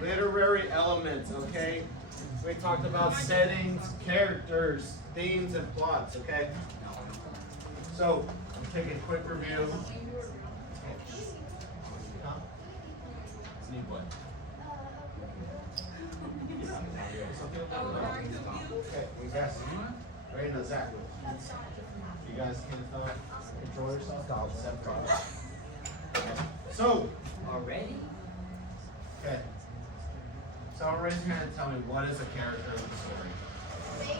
literary elements, okay? We talked about settings, characters, themes, and plots, okay? So, I'm taking a quick review. Need what? Okay, you guys ready to Zach? You guys can control yourself. I'll separate. So, Already? okay. Someone raise your hand and tell me what is a character of the story.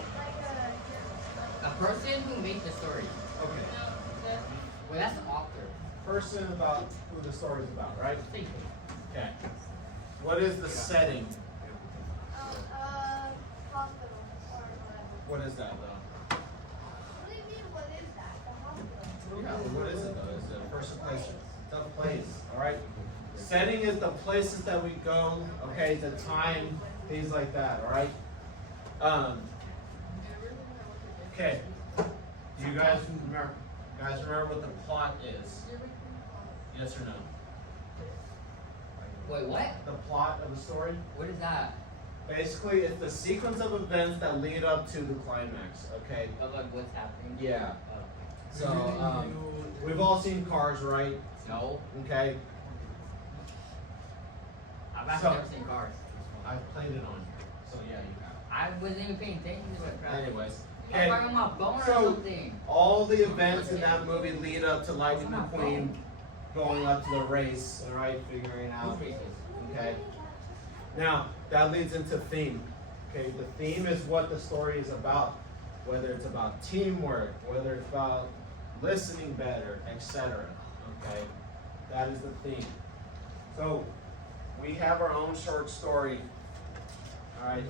A person who made the story. Okay. Well, that's the author. Person about who the story is about, right? Think it. Okay. What is the setting? Hospital or whatever. What is that though? What do you mean, what is that? The hospital? Yeah, well, what is it though? Is it a person, place? It's a place, alright? Setting is the places that we go, okay, the time, things like that, alright? Okay. Do you guys remember what the plot is? Yes or no? Wait, what? The plot of the story? What is that? Basically, it's the sequence of events that lead up to the climax, okay? Of like what's happening? Yeah. Oh. So, we've all seen Cars, right? No. Okay. I've actually So- never seen Cars. I played it on, so yeah, you have. I wasn't even paying attention to what crap. Anyways, I'm okay, talking about bone or so something. all the events in that movie lead up to Lightning McQueen going up to the race, alright, figuring out. Okay. Now, that leads into theme. Okay, the theme is what the story is about. Whether it's about teamwork, whether it's about listening better, etc. Okay, that is the theme. So, we have our own short story. Alright,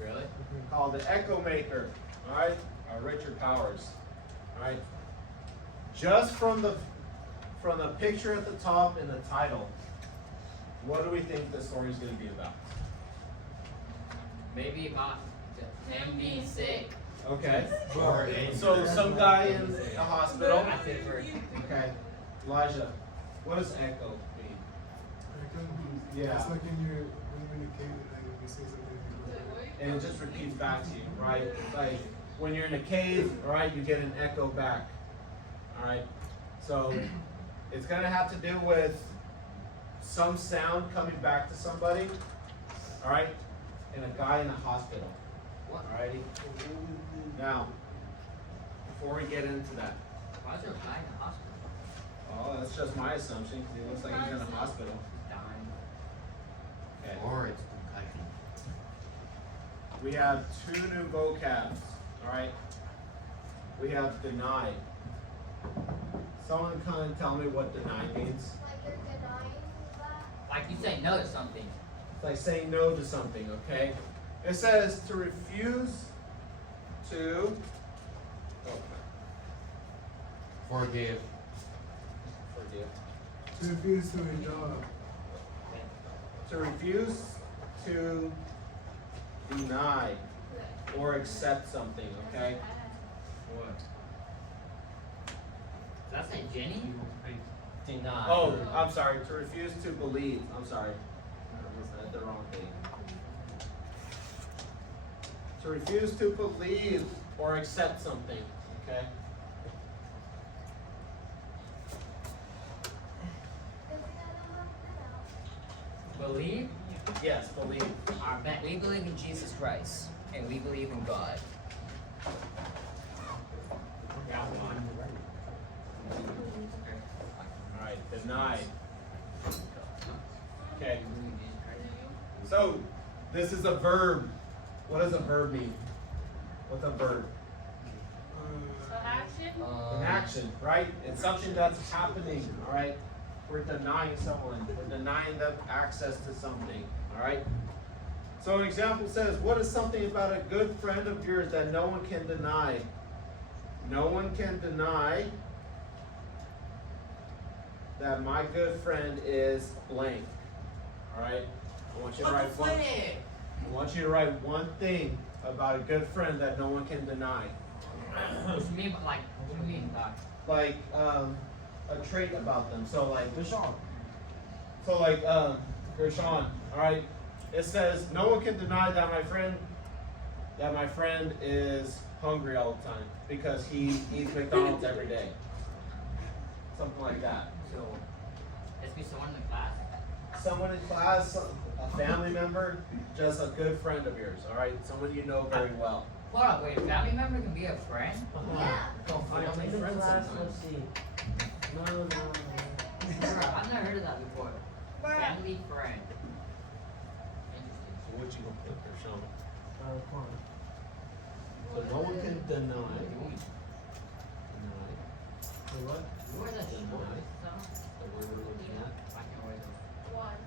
Really? called The Echo Maker. Alright, by Richard Powers. Alright, just from the picture at the top and the title, what do we think the story is going to be about? Maybe about him being sick. Okay. Or So some guy in a hospital. I think for Okay. Elijah, what does echo mean? Yeah. It's like when you're in a cave and you say something. And it just repeats back to you, right? Like when you're in a cave, all right, you get an echo back. All right. So it's gonna have to do with some sound coming back to somebody. All right. And a guy in a hospital. what? Alrighty. Now, before we get into that, Why is there a guy in the hospital? oh, that's just my assumption. 'Cause he looks like he's in a hospital. Dying. Okay. Or it's concussion. We have two new vocabs. All right. We have deny. Someone come and tell me what deny means. Like you're denying that? Like you say no to something. It's like saying no to something. Okay. It says to refuse to. Oh, Forgive. forgive. To refuse to a job. To refuse to deny or accept something. Okay. What? Does that say Jenny? Deny. Oh, I'm sorry. To refuse to believe. I'm sorry. I said the wrong thing. To refuse to believe or accept something. Okay. Believe? Yes, believe. We believe in Jesus Christ. And we believe in God. Got one. All right. Deny. Okay. So this is a verb. What does a verb mean? What's a verb? An action, right? It's something that's happening, all right? We're denying someone. We're denying them access to something, all right? So an example says, what is something about a good friend of yours that no one can deny? No one can deny that my good friend is blank, all right? I want you to write one. I want you to write one thing about a good friend that no one can deny. What you mean, like, what do you mean, Doc? Like a trait about them. So like So like, Gershon, alright, it says, no one can deny that my friend is hungry all the time because he eats McDonald's every day. Something like that. So, let's be someone in the class. Someone in class, a family member, just a good friend of yours, alright? Someone you know very well. Hold up, wait, a family member can be a friend? Yeah. Family friend sometimes. Bro, I've never heard of that before. Family friend. Interesting. So what you gonna put there, Sean? So no one can deny. What? You wear that shit? Deny. So? The word we're looking at. I can wear those. One.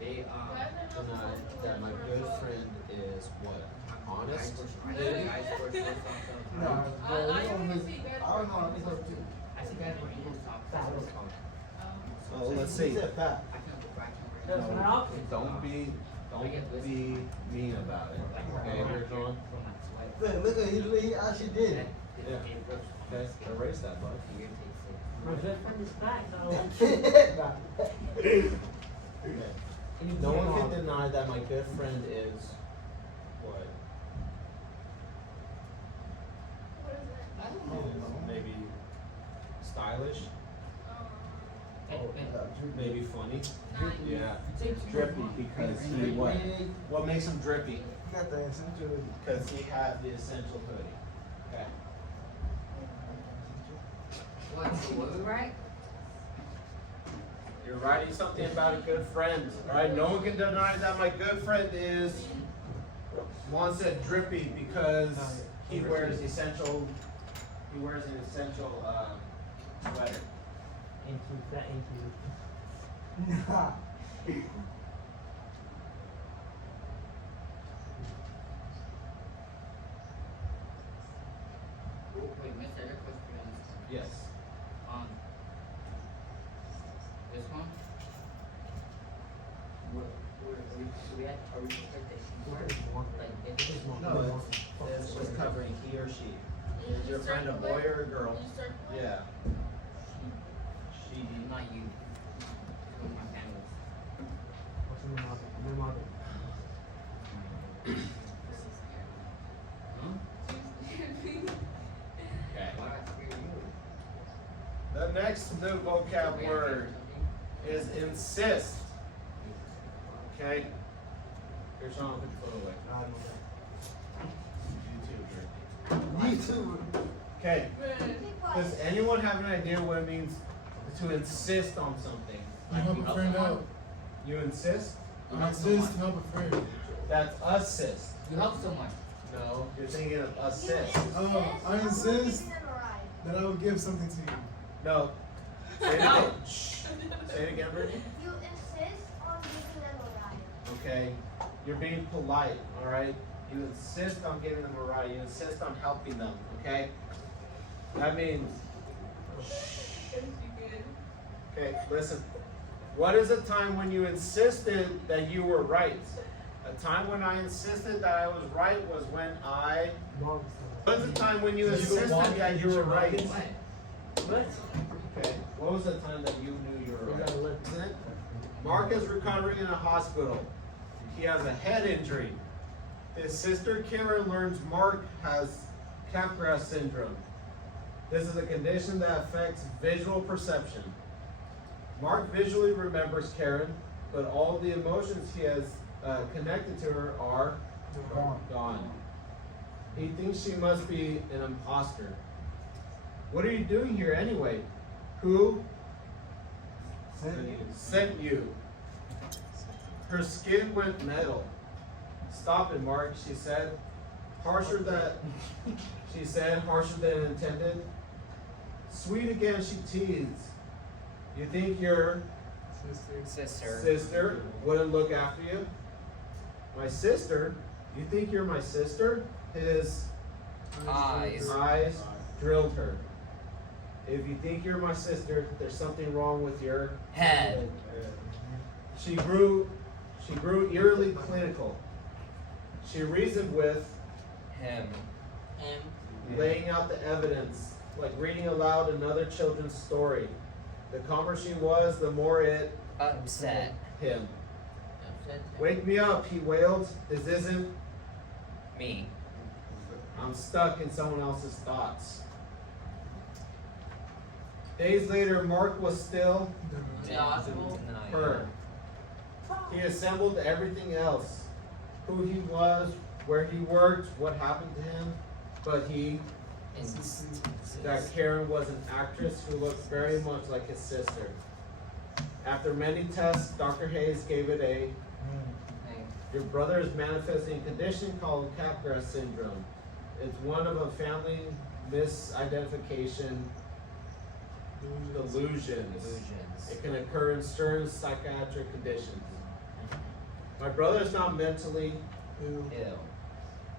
They deny that my good friend is what? Honest? I see guys wear short socks all the No, time. bro, we don't miss. I don't know. I miss her too. I see guys wear short socks. That's what it's called. Oh, let's see. I can wear No, don't be mean about it. Okay, here's on. Man, look at he actually did. Yeah. Okay, erase that, bud. Okay. No one can deny that my good friend is what? What is it? Maybe stylish, maybe funny. Nine. Yeah, drippy because he what? What makes him drippy? You got the essential. Because he had the essential hoodie. Okay. What we write? You're writing something about a good friend, right? No one can deny that my good friend is. Juan said drippy because he wears essential. He wears an essential sweater. Nah. Wait, Mr. Your question is, Yes. this one? Are we like, if it's No, it's just covering he or she. Is your friend a boy or a girl? You circle it? Yeah. She. not you. One of my families. Okay. Why do I scare you? The next new vocab word is insist. Okay? Here's Sean, put your phone away. You too, Me too. Okay. Be quiet. Does anyone have an idea what it means to insist on something? You help a friend out. You insist? I insist to help a friend. That's assist. You help someone. No, you're thinking of You assist. Oh, I on insist. giving them a ride. That I will give something to you. No. Say it again. Shh. Say it again, Brittany. You insist on giving them a ride. Okay. You're being polite, alright? You insist on giving them a ride. You insist on helping them, okay? That means. Okay, listen. What is a time when you insisted that you were right? A time when I insisted that I was right was when I. What is a time when you insisted that you were right? Okay. What was the time that you knew you were right? Mark is recovering in a hospital. He has a head injury. His sister Karen learns Mark has Capgras syndrome. This is a condition that affects visual perception. Mark visually remembers Karen, but all the emotions he has connected to her are gone. He thinks she must be an imposter. What are you doing here anyway? Who sent you? Her skin went metal. Stop it, Mark, she said. Harsher than intended. Sweet again, she teased. You think your sister wouldn't look after you? My sister? You think you're my sister? His eyes drilled her. If you think you're my sister, there's something wrong with your Head. She grew eerily clinical. She reasoned with Him. laying out the evidence, like reading aloud another children's story. The calmer she was, the more it Upset. Him. Upset. Wake me up, he wailed. This isn't. Me. I'm stuck in someone else's thoughts. Days later, Mark was still In the hospital. Denial. her. He assembled everything else. Who he was, where he worked, what happened to him. But Instances. that Karen was an actress who looked very much like his sister. After many tests, Dr. Hayes gave it a, your brother is manifesting a condition called Capgras syndrome. It's one of a family misidentification delusions. Illusions. It can occur in certain psychiatric conditions. My brother is not mentally Ew. Ill.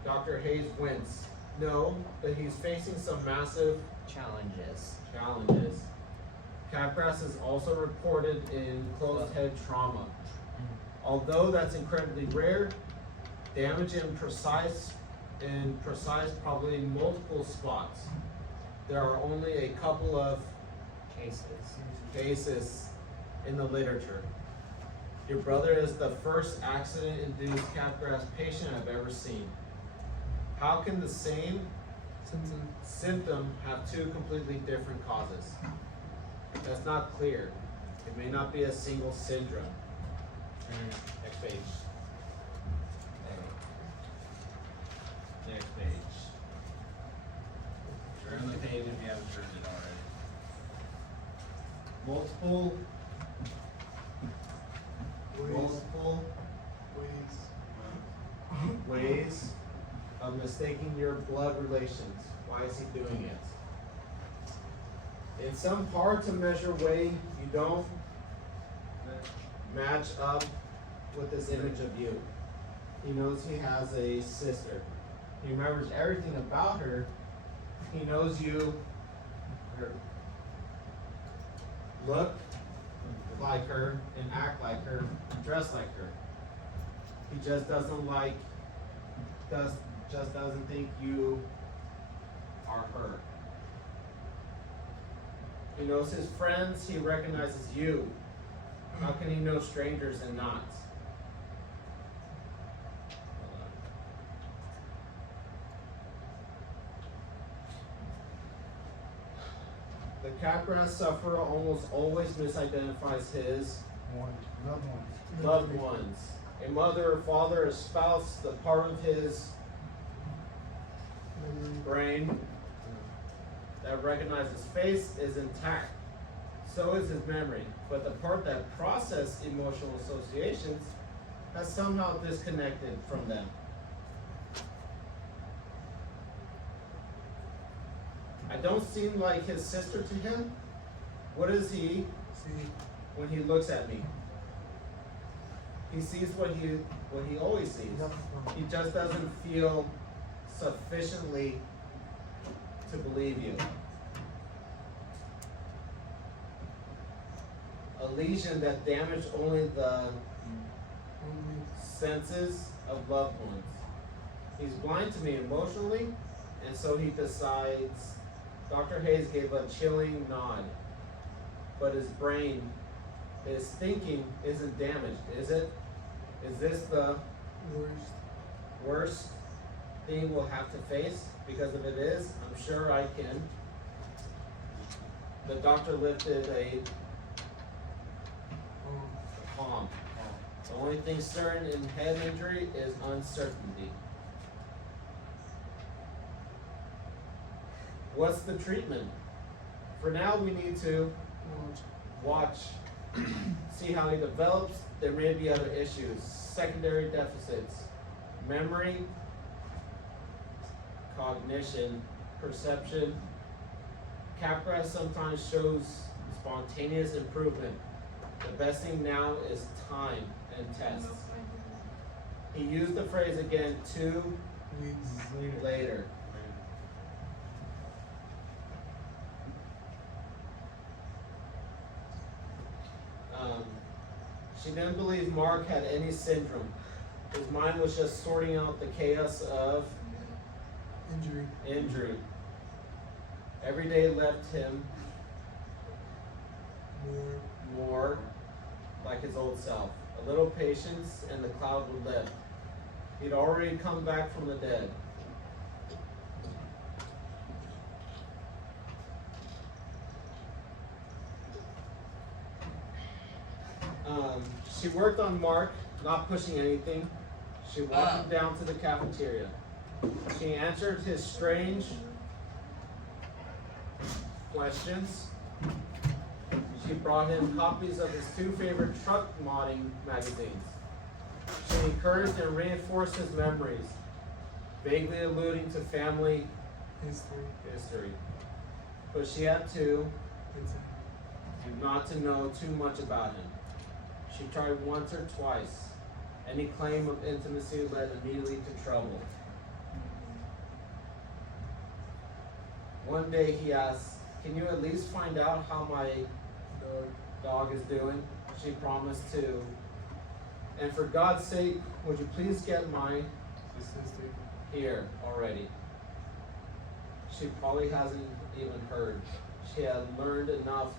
Dr. Hayes winced. No, but he's facing some massive Challenges. challenges. Capgras is also reported in closed head trauma. Although that's incredibly rare, damage in precise, probably multiple spots. There are only a couple of cases in the literature. Your brother is the first accident-induced Capgras patient I've ever seen. How can the same symptom have two completely different causes? That's not clear. It may not be a single syndrome. Next page. Next page. Turn the page if you haven't turned it already. Multiple ways of mistaking your blood relations. Why is he doing it? In some hard to measure way, you don't match up with this image of you. He knows he has a sister. He remembers everything about her. He knows you look like her and act like her, and dress like her. He just doesn't think you are her. He knows his friends, he recognizes you. How can he know strangers and not? The Capgras sufferer almost always misidentifies his loved ones. A mother, a father, a spouse, the part of his brain that recognizes face is intact. So is his memory. But the part that processes emotional associations has somehow disconnected from them. I don't seem like his sister to him. What is he when he looks at me? He sees what he always sees. He just doesn't feel sufficiently to believe you. A lesion that damaged only the senses of loved ones. He's blind to me emotionally, and so he decides. Dr. Hayes gave a chilling nod, but his brain, his thinking isn't damaged, is it? Is this the worst thing we'll have to face? Because if it is, I'm sure I can. The doctor lifted a palm. The only thing certain in head injury is uncertainty. What's the treatment? For now, we need to watch, see how he develops. There may be other issues, secondary deficits, memory, cognition, perception. Capgras sometimes shows spontaneous improvement. The best thing now is time and tests. He used the phrase again 2 weeks later. She didn't believe Mark had any syndrome. His mind was just sorting out the chaos of injury. Every day left him more like his old self. A little patience and the cloud would lift. He'd already come back from the dead. She worked on Mark, not pushing anything. She walked him down to the cafeteria. She answered his strange questions. She brought him copies of his 2 favorite truck modding magazines. She encouraged and reinforced his memories, vaguely alluding to family history. But she had to not to know too much about him. She tried once or twice. Any claim of intimacy led immediately to trouble. One day he asked, "Can you at least find out how my dog is doing?" She promised to. "And for God's sake, would you please get my here already?" She probably hasn't even heard. She had learned enough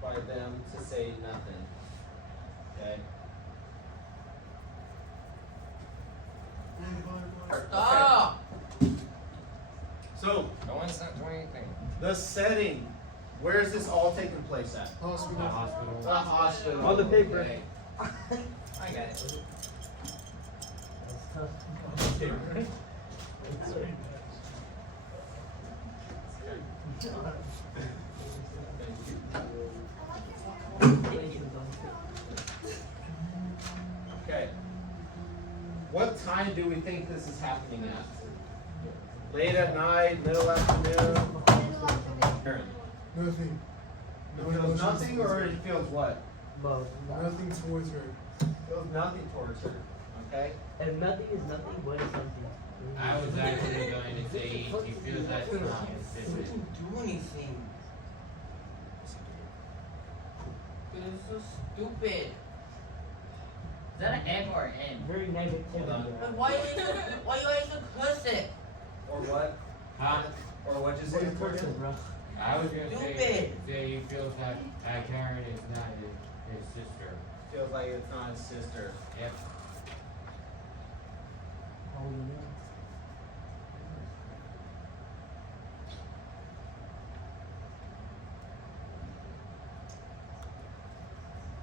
by them to say nothing. Okay? Stop! So, No one's not doing anything. the setting, where is this all taking place at? Hospital. The hospital. On the paper. Okay. I got it. Okay. What time do we think this is happening at? Late at night, middle afternoon? Aaron, Nothing. it feels nothing or it feels what? Both. Nothing towards her. Feels nothing towards her. Okay? If nothing is nothing, what is something? I was actually going to say he feels that's not consistent. Didn't do anything. Dude, it's so stupid. Is that an egg or an N? Very negative. Hold on. Like, why you always curse it? Or what? Huh? Or what'd you say? What person, bro? I was going to say he feels that Karen is not his sister. Feels like it's not his sister. Yep. How do you know?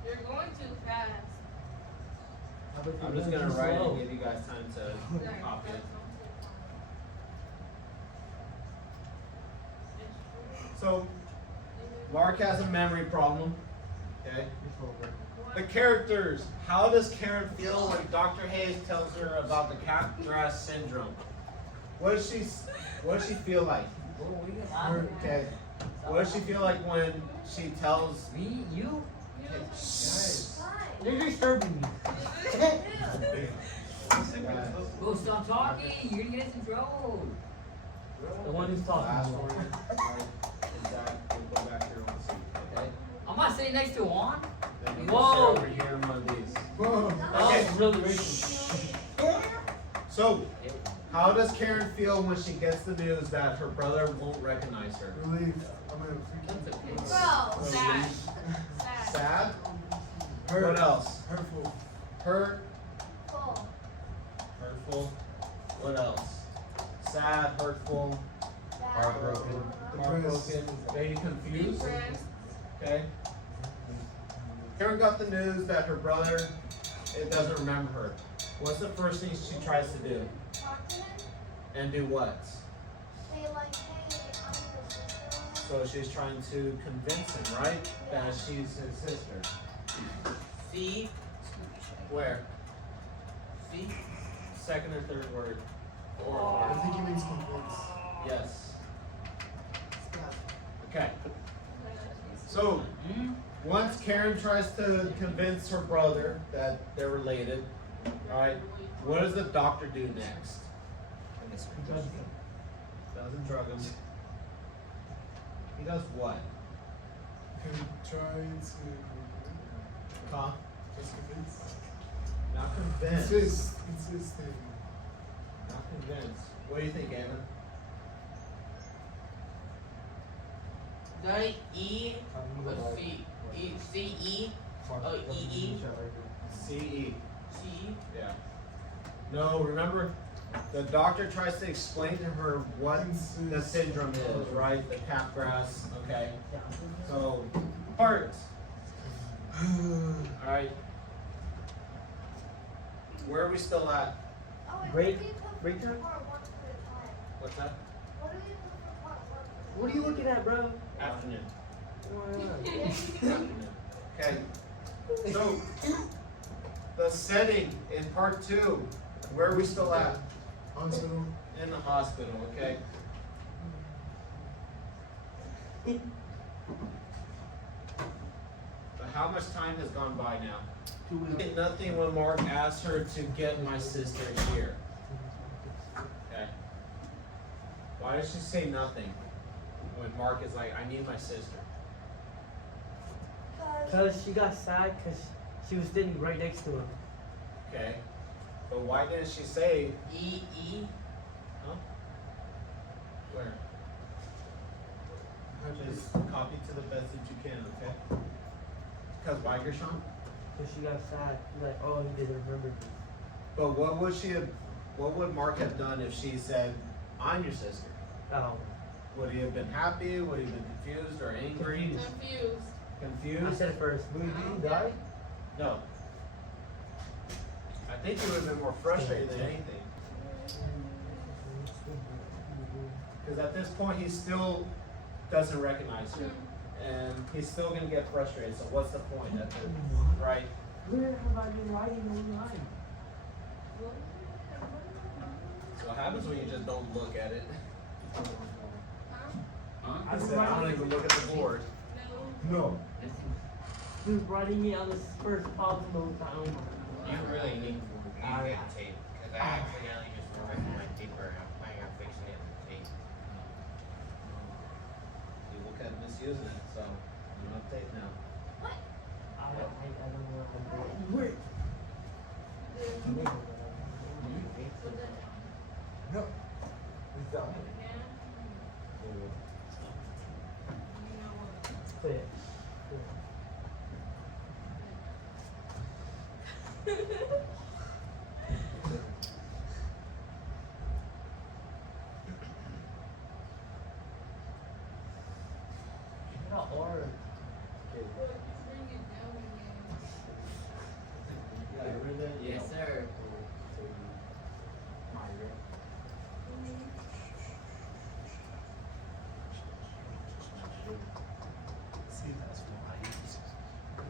You're going too fast. I'm just gonna write it and give you guys time to copy it. So, Mark has a memory problem. Okay. The characters. How does Karen feel when Dr. Hayes tells her about the Capgras syndrome? What does she feel like? Okay. What does she feel like when she tells Me? You? You're disturbing me. Go stop talking. You're gonna get us in trouble. The one who's talking. last one? Alright, Zach, we'll go back here on the seat, okay? I'm not sitting next to Juan. Then you Whoa. can sit over here on one of these. Whoa. Oh, it's really racist. So, how does Karen feel when she gets the news that her brother won't recognize her? Relief. I'm gonna freaking. Bro, sad. Sad? Hurt. What else? Hurtful. Hurt? Full. Hurtful? What else? Sad, hurtful, Heartbroken. heartbroken, maybe confused? Okay. Karen got the news that her brother doesn't remember her. What's the first thing she tries to do? Talk to him. And do what? Say like, hey, I'm your sister. So she's trying to convince him, right? That she's his sister. See? Where? See? Second and third word. I think he means convince. Yes. Okay. So, once Karen tries to convince her brother that they're related, alright, what does the doctor do next? Doesn't drug him. He does what? Can try to Huh? just convince. Not convince. Insist him. Not convince. What do you think, Evan? Did I E or C? E, C, E? E. CE. C. Yeah. No, remember, the doctor tries to explain to her what the syndrome is, right? The Capgras, okay? So, heart. Alright. Where are we still at? Oh, wait, Break- what do you put break for time? part one at a time? What's that? What do you put for part one at a What are you looking at, bro? Afternoon. Afternoon. Okay. So, the setting in part 2, where are we still at? Hospital. In the hospital, okay? But how much time has gone by now? 2 weeks. Did nothing when Mark asked her to get my sister here. Okay. Why does she say nothing when Mark is like, I need my sister? Cause she got sad cause she was sitting right next to him. Okay. But why didn't she say, E. huh? Where? Just copy to the best that you can, okay? Because why, Gershon? Cause she got sad. She's like, oh, he didn't remember me. But what would Mark have done if she said, I'm your sister? Oh. Would he have been happy? Would he have been confused or angry? I Confused? said it first. Will you die? No. I think he would have been more frustrated than anything. Because at this point, he still doesn't recognize her. And he's still going to get frustrated. So what's the point? Right? Where have I been writing online? So what happens when you just don't look at it? I I've said, been I don't writing. even look at the board. No. Been writing it on this first possible time. You really need to get tape, because I accidentally just ruined my paper and I'm planning on fixing it with tape. People kept misusing it, so you don't have tape now. I don't know what I'm doing. Wait. No. It's done. Quit. Not hard. Yes, sir. See, that's why.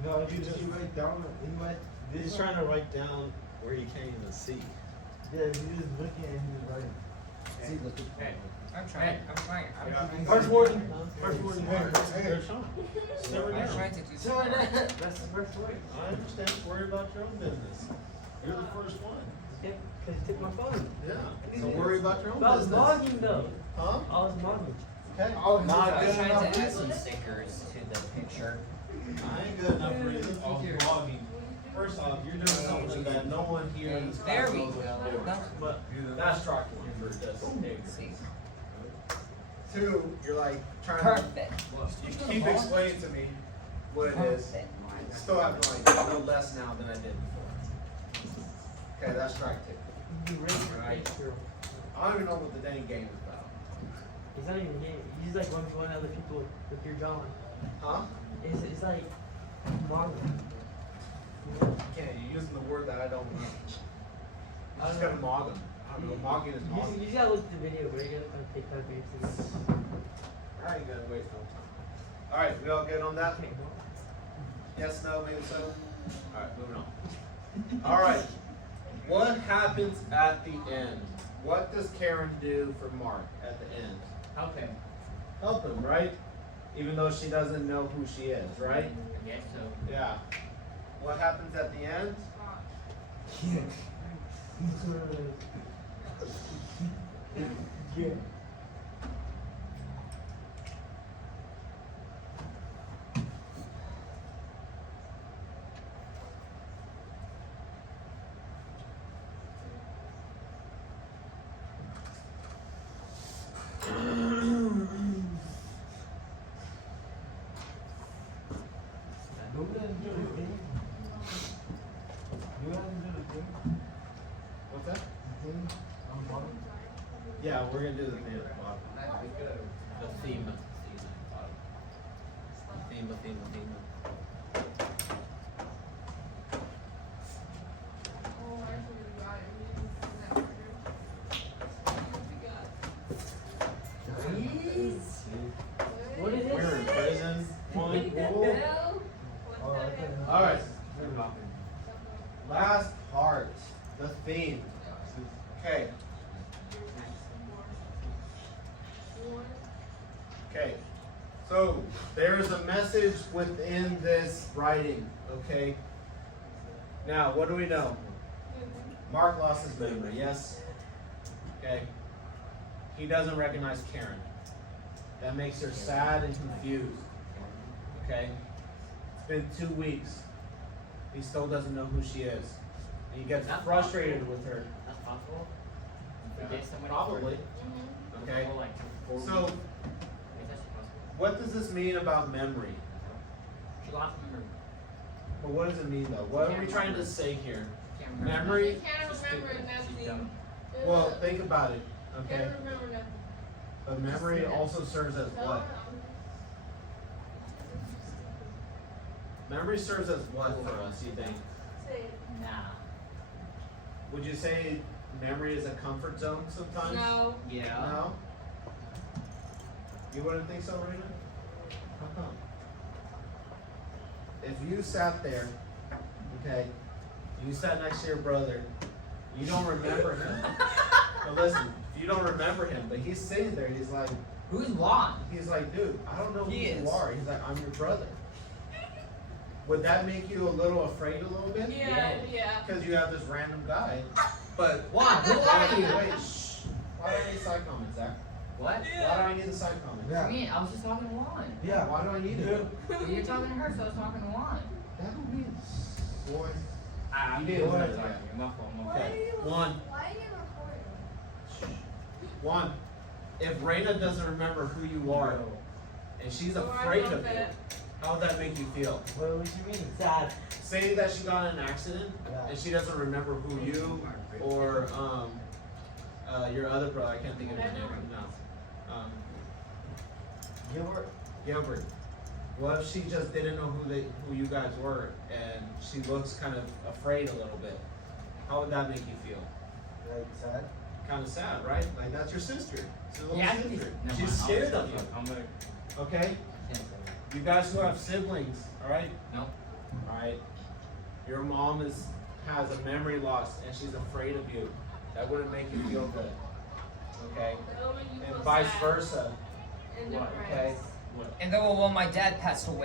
No, you write down, he write, He's trying to write down where he can't even see. yeah, he was looking and he was writing. See, look at Hey. I'm trying. First warning. First First warning. There's Sean. Never I'm know. trying to do So something. that's the first warning. I understand. Worry about your own business. You're the first one. Yep, cause you took my phone. Yeah. So worry about your own I was business. vlogging though. Huh? I was vlogging. Okay. Oh, Not I was good trying enough to add reason. some stickers to the picture. I ain't good enough reason. I was vlogging. First off, you're doing something that no one here in this There class we knows go. what to do. No. But that's shocking for this. See. Two, you're like trying Perfect. to, you keep explaining to me what it is. Perfect. Still have no idea. I know less now than I did before. Okay, that's strike two. You raised your Right. face, girl. I don't even know what the dang game is about. It's not even game. You just like one other people with your John. Huh? It's like manga. You can't. You're using the word that I don't mean. You just gotta mog them. I don't know. Mogging is You mogging. just gotta look at the video, but you're gonna take 5 minutes to go. I ain't gonna waste no time. Alright, we all good on that? Yes, no, maybe so? Alright, moving on. Alright, what happens at the end? What does Karen do for Mark at the end? Help him. Help him, right? Even though she doesn't know who she is, right? I guess so. Yeah. What happens at the end? Yeah. Don't let him do it, man. thing on bottom. Yeah, we're gonna do the thing at the bottom. The theme. What is We're in this? prison. One. Oh, I thought- All right. Last part, the theme. Okay. Okay. So there is a message within this writing. Okay. Now, what do we know? Mark lost his memory. Yes. Okay. He doesn't recognize Karen. That makes her sad and confused. Okay. It's been 2 weeks. He still doesn't know who she is. And he gets That's frustrated with her. That's possible. Forget somebody. Probably. Okay. Like 40. So, Yes, that's possible. what does this mean about memory? She lost memory. Well, what does it mean though? What are we trying to say here? Can't remember. Memory? Can't She's remember stupid. She's nothing. dumb. Well, think about it. Okay. Can't remember nothing. But memory also serves as what? Memory serves as what for us, you think? Nah. Would you say memory is a comfort zone sometimes? No. Yeah. No? You wouldn't think so, Rena? How come? If you sat there, okay, you sat next to your brother, you don't remember him. But listen, you don't remember him, but he's sitting there, he's like, Juan? dude, I don't know who He you is. are. He's like, I'm your brother. Would that make you a little afraid a little bit? Yeah, yeah. Because you have this random guy. But Juan, who are you? Wait, shh. Why do I need side comments, Zach? What? Why do I need the side comments? What Yeah. do you mean? I was just talking to Juan. Yeah. Why do I need it? You're talking to her, so I was talking to Juan. That don't mean. Boy. You did. did. What? Sorry. My fault. My fault. Okay. One. Why are you recording? One. If Raina doesn't remember who you are, and she's afraid of you, how would that make you feel? What you mean? Sad. Say that she got in an accident, Yeah. and she doesn't remember who you or your other brother. I can't think of his name right now. Gilbert. Gilbert. What if she just didn't know who you guys were, and she looks kind of afraid a little bit? How would that make you feel? Like sad. Kind of sad, right? Like that's your sister. It's your little Yeah, sister. Never She's mind. scared of you. I'm gonna. Okay? Can't say that. You guys who have siblings, all right? No. All right. Your mom has a memory loss, and she's afraid of you. That wouldn't make you feel good. Okay? That'll make you And feel vice sad versa. and What? depressed. Okay? And then when my dad passed away,